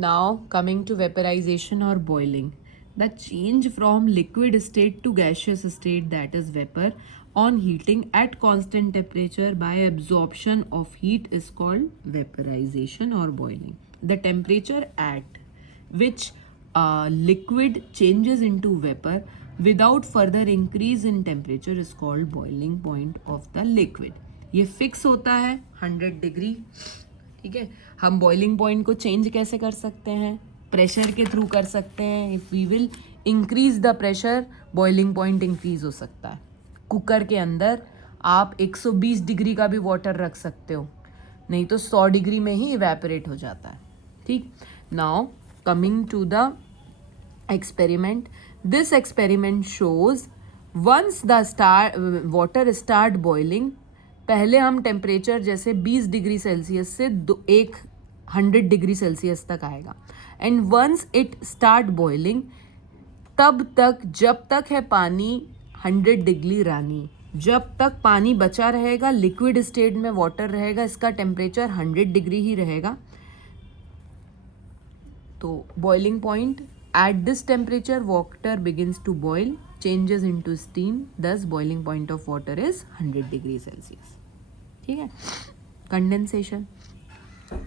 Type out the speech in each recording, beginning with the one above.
Now coming to vaporization or boiling. The change from liquid state to gaseous state, that is vapor, on heating at constant temperature by absorption of heat is called vaporization or boiling. The temperature at which liquid changes into vapor without further increase in temperature is called boiling point of the liquid. ये fix होता है 100 degree. ठीक है, हम boiling point को change कैसे कर सकते हैं? प्रेशर के थ्रू कर सकते हैं. If we will increase the pressure, boiling point increase हो सकता है. कुकर के अंदर आप 120 डिग्री का भी वाटर रख सकते हो, नहीं तो 100 डिग्री में ही इवेपोरेट हो जाता है. ठीक. Now coming to the experiment. This experiment shows once the water start boiling, पहले हम टेम्परेचर जैसे 20 डिग्री सेल्सियस से 100 डिग्री सेल्सियस तक आएगा. And once it start boiling, तब तक जब तक है पानी 100 डिग्री रानी, जब तक पानी बचा रहेगा, लिक्विड स्टेट में वाटर रहेगा, इसका टेम्परेचर 100 डिग्री ही रहेगा. तो boiling point, at this temperature water begins to boil, changes into steam, thus boiling point of water is 100 degree Celsius. ठीक है. Condensation.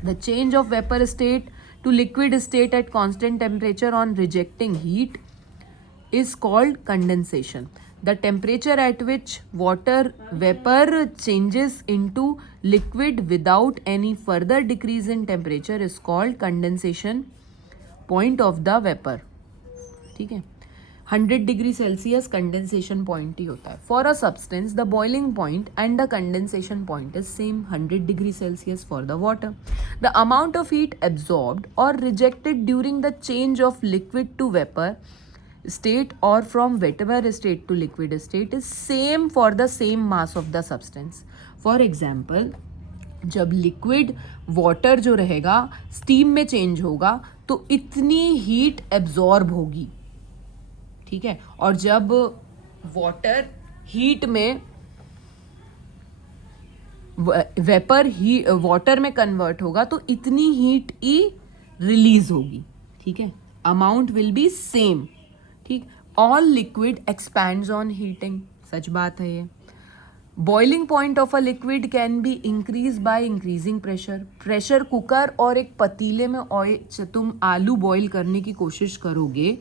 The change of vapor state to liquid state at constant temperature on rejecting heat is called condensation. The temperature at which water vapor changes into liquid without any further decrease in temperature is called condensation point of the vapour. ठीक है. 100 degree Celsius condensation point ही होता है. For a substance the boiling point and the condensation point is same 100 degree Celsius for the water. The amount of heat absorbed और rejected during the change of liquid to vapour state or from vapor state to liquid state is same for the same mass of the substance. For example, जब liquid water जो रहेगा steam में change होगा तो इतनी heat absorb होगी. ठीक है. और जब वाटर हीट में वेपर ही वाटर में कन्वर्ट होगा तो इतनी हीट ही रिलीज होगी. ठीक है. Amount will be same. ठीक. All liquid expands on heating. सच बात है ये. Boiling point of a liquid can be increase by increasing pressure. Pressure cooker और एक पतीले में ऑयल, तुम आलू बॉईल करने की कोशिश करोगे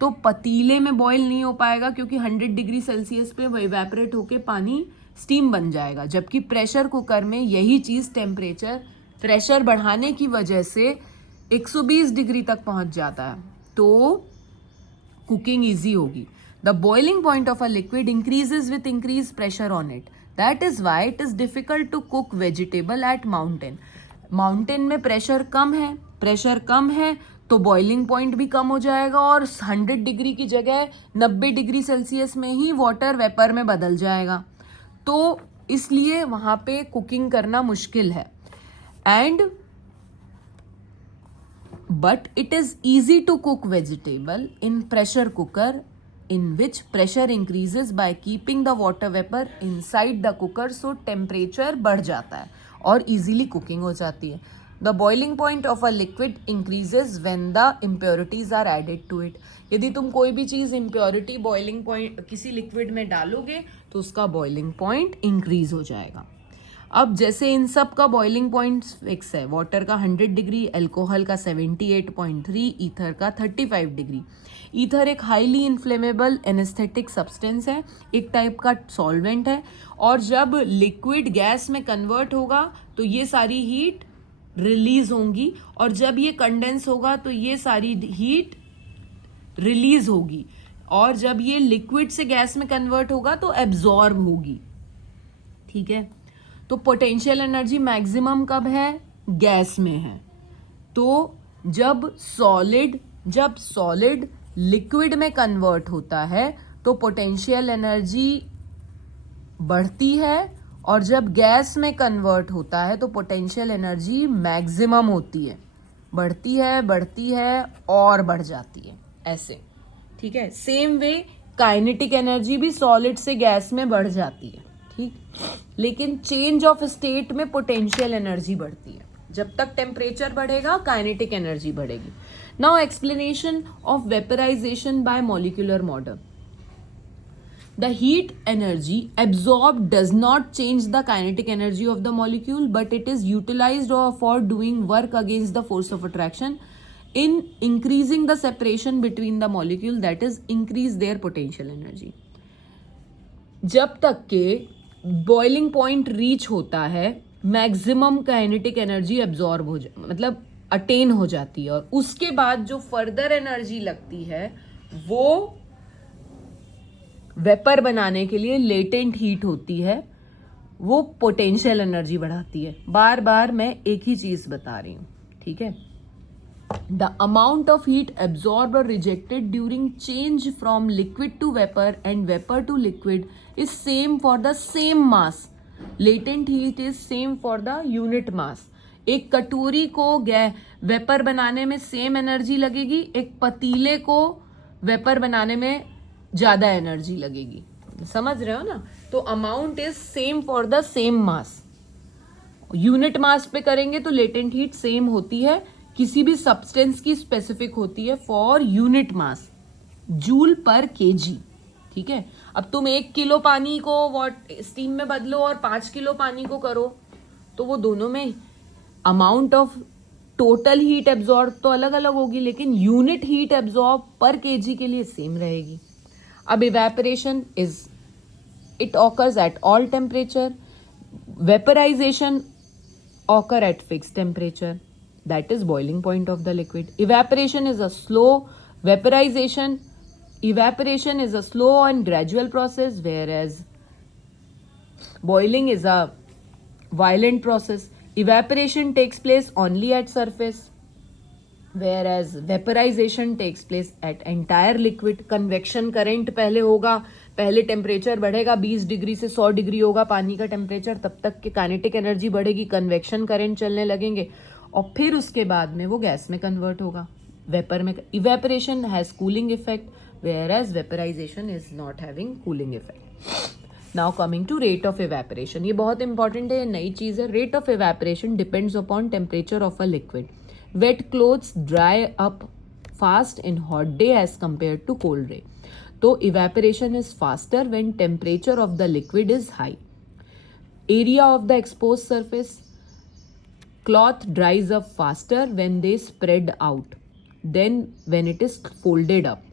तो पतीले में बॉईल नहीं हो पाएगा क्योंकि 100 डिग्री सेल्सियस पे इवेपोरेट होके पानी स्टीम बन जाएगा. जबकि प्रेशर कुकर में यही चीज़ टेम्परेचर प्रेशर बढ़ाने की वजह से 120 डिग्री तक पहुंच जाता है, तो कुकिंग ईजी होगी. The boiling point of a liquid increases with increased pressure on it. That is why it is difficult to cook vegetable at mountain. Mountain में प्रेशर कम है, प्रेशर कम है तो बॉइलिंग पॉइंट भी कम हो जाएगा और 100 डिग्री की जगह 90 डिग्री सेल्सियस में ही वाटर वेपर में बदल जाएगा. तो इसलिए वहाँ पे कुकिंग करना मुश्किल है. And but it is easy to cook vegetable in pressure cooker in which pressure increases by keeping the water vapor inside the cooker, so temperature बढ़ जाता है और easily cooking हो जाती है. The boiling point of a liquid increases when the impurities are added to it. यदि तुम कोई भी चीज़ impurity boiling point किसी liquid में डालोगे तो उसका boiling point increase हो जाएगा. अब जैसे इन सब का बॉइलिंग पॉइंट फिक्स है, वाटर का 100 डिग्री, अल्कोहल का 78.3, ईथर का 35 डिग्री. ईथर एक हाईली इन्फ्लेमेबल एनेस्थेटिक सब्सटेंस है, एक टाइप का सॉल्वेंट है, और जब लिक्विड गैस में कन्वर्ट होगा तो ये सारी हीट रिलीज होंगी, और जब ये कंडेंस होगा तो ये सारी हीट रिलीज होगी, और जब ये लिक्विड से गैस में कन्वर्ट होगा तो एब्जॉर्ब होगी. ठीक है. तो पोटेंशियल एनर्जी मैक्सिमम कब है? गैस में है. तो जब सॉलिड लिक्विड में कन्वर्ट होता है तो पोटेंशियल एनर्जी बढ़ती है, और जब गैस में कन्वर्ट होता है तो पोटेंशियल एनर्जी मैक्सिमम होती है. बढ़ती है और बढ़ जाती है ऐसे. ठीक है. सेम वे काइनेटिक एनर्जी भी सॉलिड से गैस में बढ़ जाती है. ठीक. लेकिन चेंज ऑफ स्टेट में पोटेंशियल एनर्जी बढ़ती है. जब तक टेम्परेचर बढ़ेगा काइनेटिक एनर्जी बढ़ेगी. Now explanation of vaporization by molecular model. The heat energy absorbed does not change the kinetic energy of the molecule, but it is utilized for doing work against the force of attraction in increasing the separation between the molecule, that is increase their potential energy. जब तक के boiling point reach होता है maximum kinetic energy absorb हो मतलब attain हो जाती है, और उसके बाद जो फर्दर एनर्जी लगती है वो वेपर बनाने के लिए लेटेंट हीट होती है, वो पोटेंशियल एनर्जी बढ़ाती है. बार बार मैं एक ही चीज बता रही हूं, ठीक है. The amount of heat absorb और rejected during change from liquid to vapour and vapour to liquid is same for the same mass. Latent heat is same for the unit mass. एक कटोरी को वेपर बनाने में same energy लगेगी, एक पतीले को वेपर बनाने में ज्यादा एनर्जी लगेगी. समझ रहे हो ना. तो amount is same for the same mass. Unit mass पे करेंगे तो लेटेंट हीट सेम होती है, किसी भी सब्सटेंस की स्पेसिफिक होती है फॉर यूनिट मास, जूल पर केजी. ठीक है. अब तुम 1 किलो पानी को स्टीम में बदलो और 5 किलो पानी को करो तो वो दोनों में amount of total heat absorb तो अलग अलग होगी, लेकिन यूनिट हीट एब्जॉर्ब पर केजी के लिए सेम रहेगी. अब evaporation it occurs at all temperature. Vaporization occur at fixed temperature, that is boiling point of the liquid. Evaporation is a slow and gradual process, whereas boiling is a violent process. Evaporation takes place only at surface, whereas vaporization takes place at entire liquid. Convection current पहले होगा, पहले temperature बढ़ेगा 20 degree से 100 degree होगा पानी का temperature, तब तक के काइनेटिक एनर्जी बढ़ेगी, कन्वेक्शन करंट चलने लगेंगे और फिर उसके बाद में वो गैस में कन्वर्ट होगा, वेपर में. Evaporation has cooling effect, whereas vaporization is not having cooling effect. Now coming to rate of evaporation. ये बहुत इंपॉर्टेंट है, ये नई चीज है. Rate of evaporation depends upon temperature of a liquid. Wet clothes dry up fast in hot day as compared to cold day. So evaporation is faster when temperature of the liquid is high. Area of the exposed surface. Cloth dries up faster when they spread out than when it is folded up.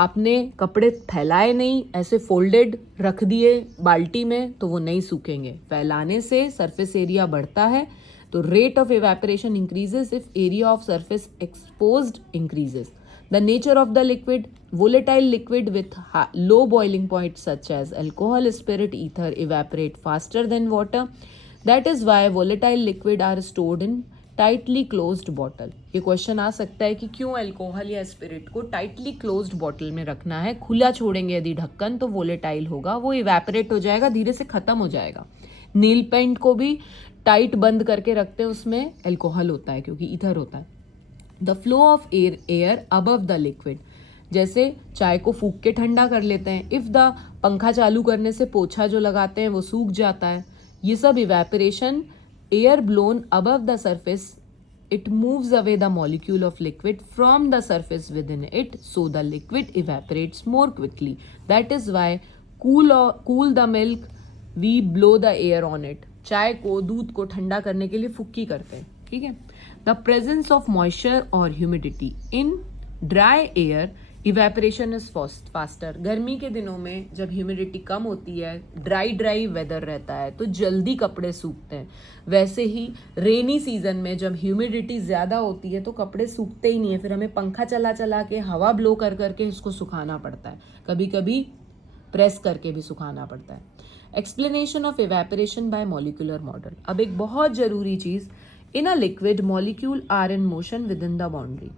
आपने कपड़े फैलाए नहीं, ऐसे folded रख दिए बाल्टी में तो वो नहीं सूखेंगे. फैलाने से सरफेस एरिया बढ़ता है, तो rate of evaporation increases if area of surface exposed increases. The nature of the liquid. Volatile liquid with low boiling point such as alcohol, spirit, ether evaporate faster than water. That is why volatile liquid are stored in tightly closed bottle. ये question आ सकता है कि क्यों alcohol या spirit को tightly closed bottle में रखना है. खुला छोड़ेंगे यदि ढक्कन तो वोलेटाइल होगा, वो इवेपोरेट हो जाएगा, धीरे से खत्म हो जाएगा. नील पेंट को भी टाइट बंद करके रखते हैं, उसमें अल्कोहल होता है क्योंकि ईथर होता है. The flow of air above the liquid. जैसे चाय को फूंक के ठंडा कर लेते हैं, इफ द पंखा चालू करने से पोछा जो लगाते हैं वो सूख जाता है. ये सब evaporation. Air blown above the surface, it moves away the molecule of liquid from the surface within it, so the liquid evaporates more quickly. That is why cool the milk, we blow the air on it. चाय को, दूध को ठंडा करने के लिए फुक्की करते हैं. ठीक है. The presence of moisture or humidity in dry air, evaporation is faster. गर्मी के दिनों में जब ह्यूमिडिटी कम होती है, ड्राई वेदर रहता है, तो जल्दी कपड़े सूखते हैं. वैसे ही रेनी सीजन में जब ह्यूमिडिटी ज़्यादा होती है तो कपड़े सूखते ही नहीं है, फिर हमें पंखा चला के हवा ब्लो करके इसको सुखाना पड़ता है, कभी कभी प्रेस करके भी सुखाना पड़ता है. Explanation of evaporation by molecular model. अब एक बहुत ज़रूरी चीज़, in a liquid molecule are in motion within the boundary.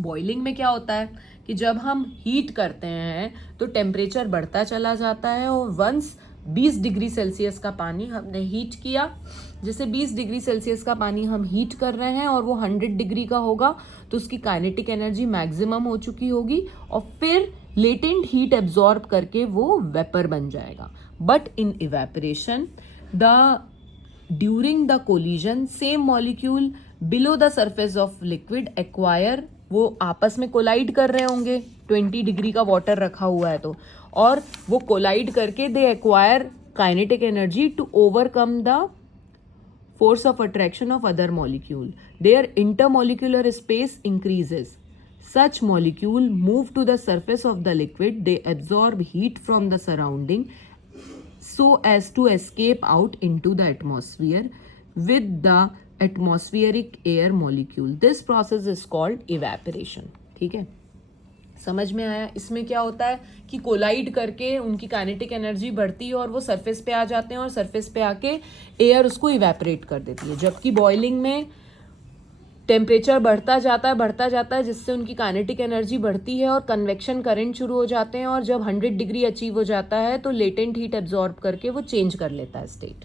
Boiling में क्या होता है कि जब हम हीट करते हैं तो टेम्परेचर बढ़ता चला जाता है, और वंस 20 डिग्री सेल्सियस का पानी हमने हीट किया, जैसे 20 डिग्री सेल्सियस का पानी हम हीट कर रहे हैं और वो 100 डिग्री का होगा तो उसकी काइनेटिक एनर्जी मैक्सिमम हो चुकी होगी और फिर लेटेंट हीट एब्जॉर्ब करके वो वेपर बन जाएगा. But in evaporation the during the collision same molecule below the surface of liquid acquire, वो आपस में कोलाइड कर रहे होंगे, 20 डिग्री का वाटर रखा हुआ है तो, और वो कोलाइड करके they acquire kinetic energy to overcome the force of attraction of other molecule. Their intermolecular space increases. Such molecule move to the surface of the liquid. They absorb heat from the surrounding so as to escape out into the atmosphere with the atmospheric air molecule. This process is called evaporation. ठीक है, समझ में आया? इसमें क्या होता है कि कोलाइड करके उनकी काइनेटिक एनर्जी बढ़ती है और वो सरफेस पे आ जाते हैं और सरफेस पे आके एयर उसको इवेपोरेट कर देती है, जबकि बॉइलिंग में टेम्परेचर बढ़ता जाता है जिससे उनकी काइनेटिक एनर्जी बढ़ती है और कन्वेक्शन करंट शुरू हो जाते हैं, और जब 100 डिग्री अचीव हो जाता है तो लेटेंट हीट एब्जॉर्ब करके वो चेंज कर लेता है स्टेट,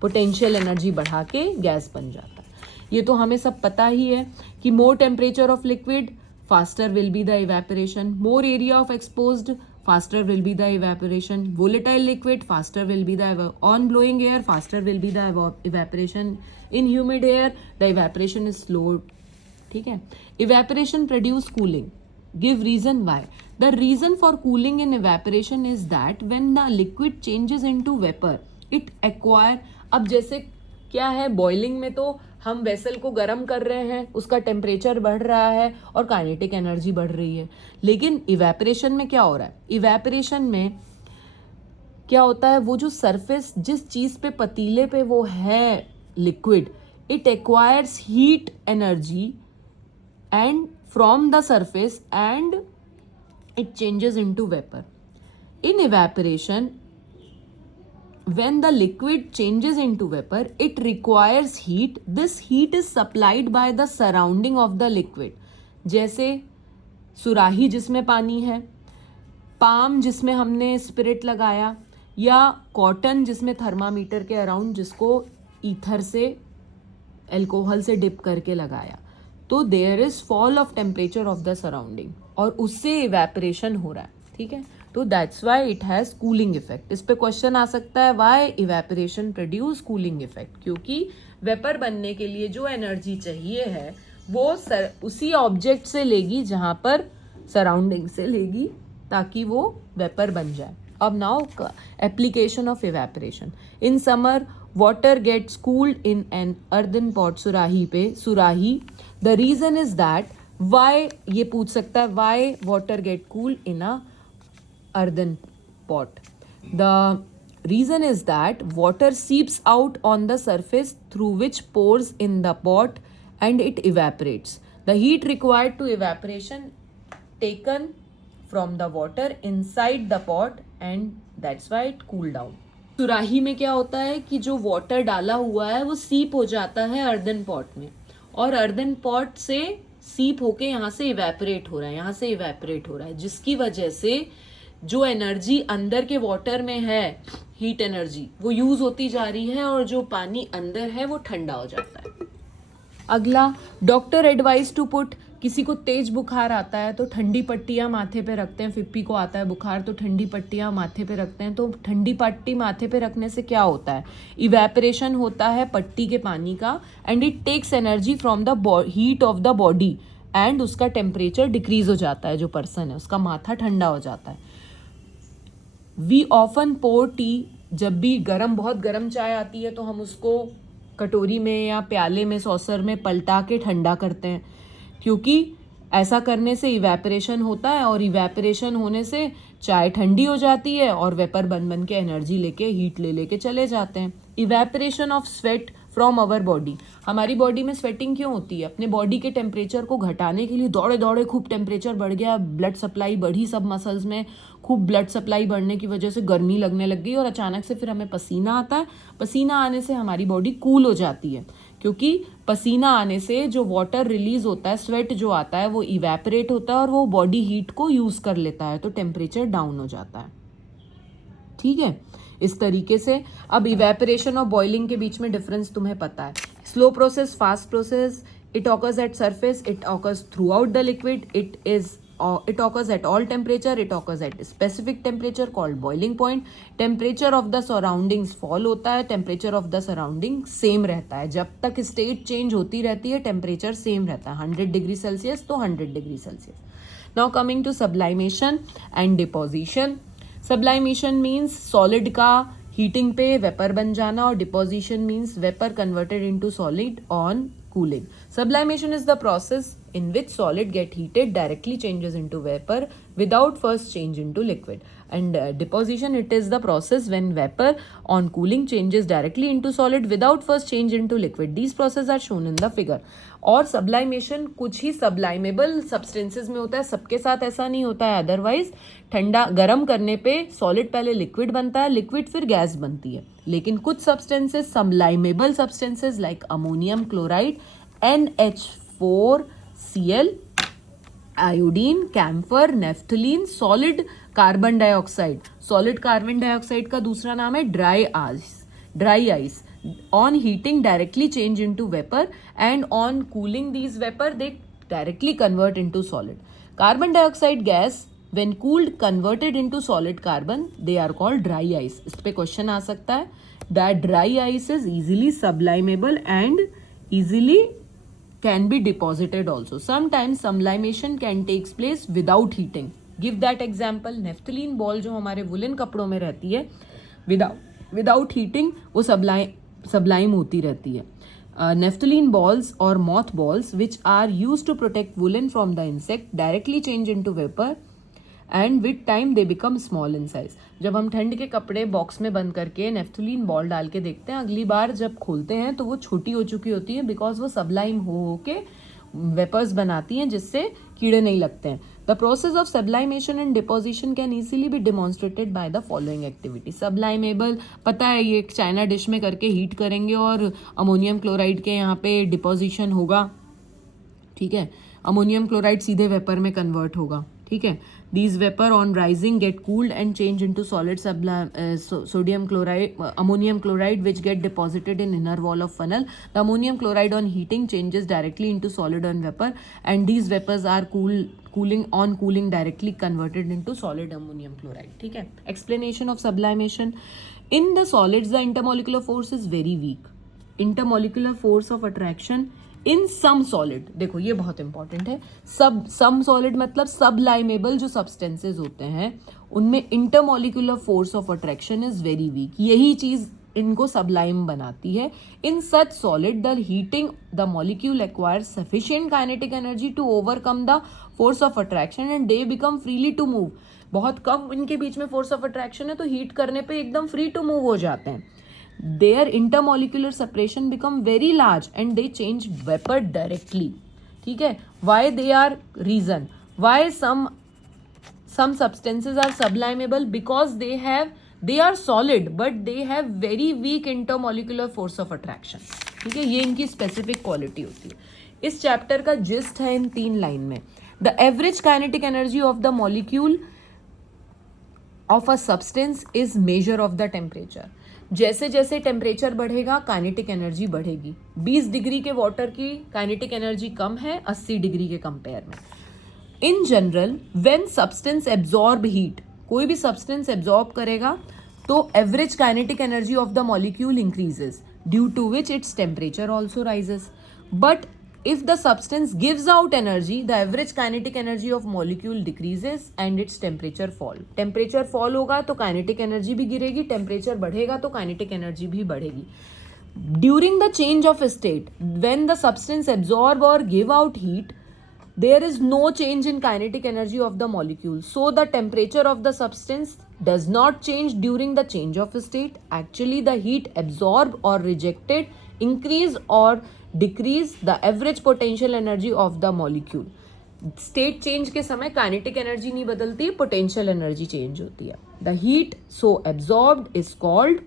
पोटेंशियल एनर्जी बढ़ा के गैस बन जाता है। ये तो हमें सब पता ही है कि more temperature of liquid faster will be the evaporation, more area of exposed, faster will be the evaporation, volatile liquid, faster will be the on blowing air, faster will be the evaporation, in humid air the evaporation is slow. ठीक है, evaporation produce cooling. Give reason why. The reason for cooling in evaporation is that when the liquid changes into vapor it acquire, अब जैसे क्या है, boiling में तो हम vessel को गर्म कर रहे हैं, उसका टेम्परेचर बढ़ रहा है और काइनेटिक एनर्जी बढ़ रही है, लेकिन इवेपोरेशन में क्या हो रहा है? इवेपोरेशन में क्या होता है, वो जो सरफेस जिस चीज पे पतीले पे वो है liquid, it acquires heat energy and from the surface and it changes into vapour. In evaporation when the liquid changes into vapor it requires heat. This heat is supplied by the surrounding of the liquid. जैसे सुराही जिसमें पानी है, palm जिसमें हमने spirit लगाया, या cotton जिसमें थर्मामीटर के अराउंड जिसको ईथर से एल्कोहल से डिप करके लगाया, तो there is fall of temperature of the surrounding और उससे इवेपोरेशन हो रहा है. ठीक है, तो that's why it has cooling effect. इस पे क्वेश्चन आ सकता है why evaporation produce cooling effect, क्योंकि वेपर बनने के लिए जो एनर्जी चाहिए है वो उसी ऑब्जेक्ट से लेगी जहां पर सराउंडिंग से लेगी ताकि वो वेपर बन जाए. अब now application of evaporation. In summer water gets cooled in an earthen pot. सुराही पे सुराही. The reason is that why, ये पूछ सकता है why water get cooled in a earthen pot. The reason is that water seeps out on the surface through which pours in the pot and it evaporates. The heat required to evaporation taken from the water inside the pot and that's why it cooled down. सुराही में क्या होता है कि जो water डाला हुआ है वो सीप हो जाता है अर्दन पॉट में, और अर्दन पॉट से सीप होके यहाँ से इवेपोरेट हो रहा है, जिसकी वजह से जो एनर्जी अंदर के वाटर में है, हीट एनर्जी, वो यूज होती जा रही है और जो पानी अंदर है वो ठंडा हो जाता है. अगला, डॉक्टर एडवाइज टू पुट. किसी को तेज बुखार आता है तो ठंडी पट्टियां माथे पे रखते हैं. फिप्पी को आता है बुखार तो ठंडी पट्टियां माथे पे रखते हैं. तो ठंडी पट्टी माथे पे रखने से क्या होता है? इवेपोरेशन होता है पट्टी के पानी का and it takes energy from the heat of the body and उसका टेम्परेचर डिक्रीज हो जाता है. जो पर्सन है उसका माथा ठंडा हो जाता है. We often pour tea. जब भी बहुत गर्म चाय आती है तो हम उसको कटोरी में या प्याले में, सॉसर में पलटा के ठंडा करते हैं, क्योंकि ऐसा करने से इवेपोरेशन होता है और इवेपोरेशन होने से चाय ठंडी हो जाती है और वेपर बन के एनर्जी लेके, हीट लेके चले जाते हैं. Evaporation of sweat from our body. हमारी बॉडी में स्वेटिंग क्यों होती है? अपने बॉडी के टेम्परेचर को घटाने के लिए दौड़े खूब टेम्परेचर बढ़ गया, ब्लड सप्लाई बढ़ी, सब मसल्स में खूब ब्लड सप्लाई बढ़ने की वजह से गर्मी लगने लग गई और अचानक से फिर हमें पसीना आता है. पसीना आने से हमारी बॉडी कूल हो जाती है, क्योंकि पसीना आने से जो वाटर रिलीज होता है, स्वेट जो आता है वो इवेपोरेट होता है और वो बॉडी हीट को यूज कर लेता है, तो टेम्परेचर डाउन हो जाता है. ठीक है, इस तरीके से. अब इवेपोरेशन और बॉइलिंग के बीच में डिफरेंस तुम्हें पता है. Slow process, fast process. It occurs at surface, it occurs through out the liquid, it is it occurs at all temperature, it occurs at specific temperature called boiling point. Temperature of the surroundings fall होता है, temperature of the surrounding same रहता है. जब तक state change होती रहती है temperature same रहता है. 100 डिग्री सेल्सियस तो 100 degree Celsius. Now coming to sublimation and deposition. Sublimation means solid का heating पे vapor बन जाना, और deposition means vapor converted into solid on cooling. Sublimation is the process in which solid get heated directly changes into vapor without first change into liquid. And deposition, it is the process when vapor on cooling changes directly into solid without first change into liquid. These processes are shown in the figure. और sublimation कुछ ही sublimable substances में होता है, सबके साथ ऐसा नहीं होता है. अदरवाइज ठंडा गर्म करने पे solid पहले liquid बनता है, liquid फिर गैस बनती है. लेकिन कुछ substances, sublimable substances like ammonium chloride, NH4Cl, iodine, camphor, naphthalene, solid carbon dioxide. Solid carbon dioxide का दूसरा नाम है dry ice. On heating directly change into vapour, and on cooling these vapour they directly convert into solid. Carbon dioxide gas when cooled converted into solid carbon, they are called dry ice. इस पे question आ सकता है. That dry ice is easily sublimable and easily can be deposited also. Sometimes sublimation can takes place without heating. Give that example. Naphthalene ball जो हमारे woollen कपड़ों में रहती है, without heating वो sublime होती रहती है. Naphthalene balls or moth balls which are used to protect woolen from the insect directly change into vapor and with time they become small in size. जब हम ठंड के कपड़े बॉक्स में बंद करके नेफ्थलीन बॉल डाल के देखते हैं, अगली बार जब खोलते हैं तो वो छोटी हो चुकी होती है, बिकॉज वो सबलाइम हो के वेपर्स बनाती हैं जिससे कीड़े नहीं लगते हैं. The process of sublimation and deposition can easily be demonstrated by the following activity. Sublimable पता है, ये चाइना डिश में करके हीट करेंगे और अमोनियम क्लोराइड के यहाँ पे डिपोजिशन होगा. ठीक है, अमोनियम क्लोराइड सीधे वेपर में कन्वर्ट होगा. ठीक है, these vapor on rising get cooled and change into solid ammonium chloride which get deposited in inner wall of funnel. The ammonium chloride on heating changes directly into solid on vapor, and these vapors are cooling directly converted into solid ammonium chloride. ठीक है, explanation of sublimation. In the solids the intermolecular force is very weak. Intermolecular force of attraction in some solid, देखो ये बहुत important है. सम solid मतलब सबलाइमेबल जो substances होते हैं उनमें intermolecular force of attraction is very weak. यही चीज इनको सबलाइम बनाती है. In such solid the heating the molecule acquires sufficient kinetic energy to overcome the force of attraction and they become freely to move. बहुत कम इनके बीच में force of attraction है तो हीट करने पे एकदम फ्री टू मूव हो जाते हैं. Their intermolecular separation become very large and they change vapor directly. ठीक है, why they are reason why some substances are sublimable, because they are solid but they have very weak intermolecular force of attraction. ठीक है, ये इनकी specific quality होती है. इस chapter का जिस्ट है इन 3 लाइन में. The average kinetic energy of the molecule of a substance is measure of the temperature. जैसे जैसे टेम्परेचर बढ़ेगा काइनेटिक एनर्जी बढ़ेगी. 20 डिग्री के वाटर की काइनेटिक एनर्जी कम है 80 डिग्री के कंपेयर में. In general when substance absorb heat, कोई भी सब्सटेंस एब्जॉर्ब करेगा तो average kinetic energy of the molecule increases due to which its temperature also rises. But if the substance gives out energy, the average kinetic energy of molecule decreases and its temperature fall. Temperature fall होगा तो kinetic energy भी गिरेगी, temperature बढ़ेगा तो kinetic energy भी बढ़ेगी. During the change of state, when the substance absorb or give out heat, there is no change in kinetic energy of the molecule. So the temperature of the substance does not change during the change of state. Actually, the heat absorbed or rejected increase or decrease the average potential energy of the molecule. State change के समय kinetic energy नहीं बदलती, potential energy change होती है. The heat so absorbed is called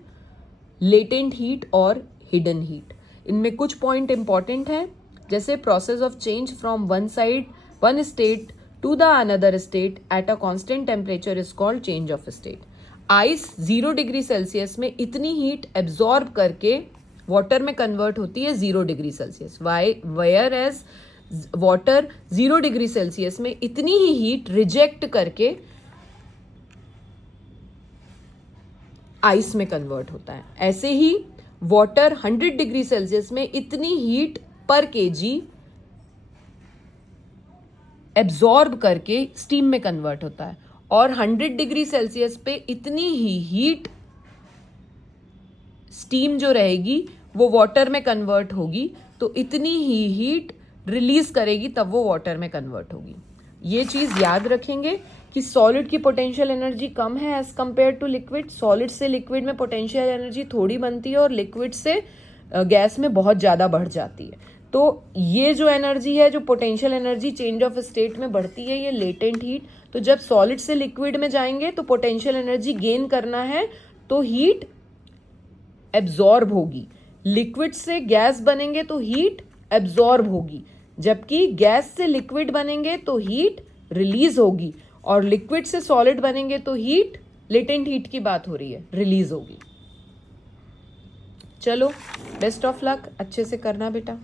latent heat और hidden heat. इनमें कुछ point important है, जैसे process of change from one state to the another state at a constant temperature is called change of state. Ice 0 degree Celsius में इतनी heat absorb करके water में convert होती है 0 degree Celsius, whereas water 0 degree Celsius में इतनी ही heat reject करके आइस में कन्वर्ट होता है। ऐसे ही वाटर 100 डिग्री सेल्सियस में इतनी हीट पर केजी एब्जॉर्ब करके स्टीम में कन्वर्ट होता है, और 100 डिग्री सेल्सियस पे इतनी ही हीट स्टीम जो रहेगी वो वाटर में कन्वर्ट होगी, तो इतनी ही हीट रिलीज करेगी तब वो वाटर में कन्वर्ट होगी। ये चीज़ याद रखेंगे कि सॉलिड की पोटेंशियल एनर्जी कम है as compare to liquid. Solid से लिक्विड में पोटेंशियल एनर्जी थोड़ी बनती है और लिक्विड से गैस में बहुत ज़्यादा बढ़ जाती है। तो ये जो एनर्जी है, जो potential energy change of state में बढ़ती है, ये लेटेंट हीट। तो जब सॉलिड से लिक्विड में जाएंगे तो पोटेंशियल एनर्जी गेन करना है तो हीट एब्जॉर्ब होगी, लिक्विड से गैस बनेंगे तो हीट एब्जॉर्ब होगी, जबकि गैस से लिक्विड बनेंगे तो हीट रिलीज होगी, और लिक्विड से सॉलिड बनेंगे तो हीट, लेटेंट हीट की बात हो रही है, रिलीज होगी। चलो, बेस्ट ऑफ लक, अच्छे से करना बेटा।